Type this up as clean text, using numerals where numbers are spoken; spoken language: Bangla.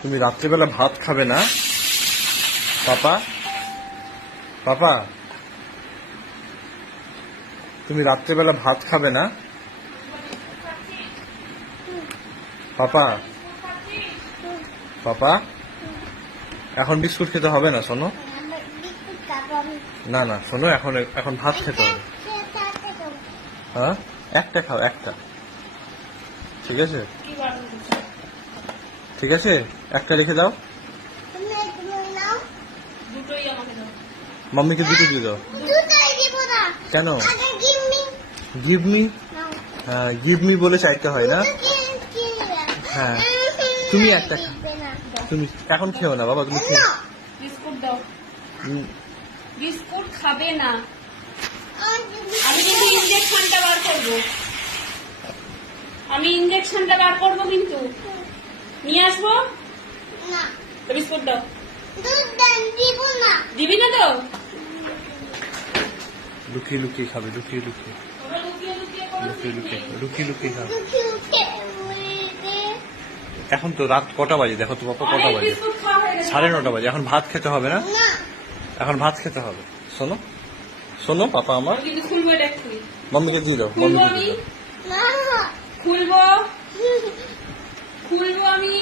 তুমি রাত্রিবেলা ভাত খাবে না পাপা? পাপা, তুমি রাত্রিবেলা ভাত খাবে না পাপা? পাপা, এখন বিস্কুট খেতে হবে না শোনো। না না শোনো, এখন এখন ভাত খেতে হবে। হ্যাঁ, একটা খাও, একটা। ঠিক আছে, ঠিক আছে, একটা রেখে দাও। মাম্মিকে দুটো দিয়ে দাও। কেন? Give me. হ্যাঁ, গিভ মি বলে চাইতে হয় না। হ্যাঁ, তুমি একটা খাও। তুমি এখন খেও না বাবা, তুমি খেও। বিস্কুট দাও। বিস্কুট খাবে না। আমি কিন্তু ইনজেকশনটা বার করবো। আমি ইনজেকশনটা বার করবো কিন্তু। নিয়ে আসবো না। বিস্কুট দাও। দিবি না তো? লুকিয়ে লুকিয়ে খাবে, লুকিয়ে লুকিয়ে, লুকিয়ে লুকিয়ে, লুকিয়ে লুকিয়ে খাবে। এখন তো রাত কটা বাজে দেখো তো পাপা, কটা বাজে? 9:30 বাজে। এখন ভাত খেতে হবে না? এখন ভাত খেতে হবে। শোনো শোনো পাপা আমার, মাম্মিকে দিয়ে দাও, মাম্মিকে দিয়ে দাও। খুলবো খুলবো আমি।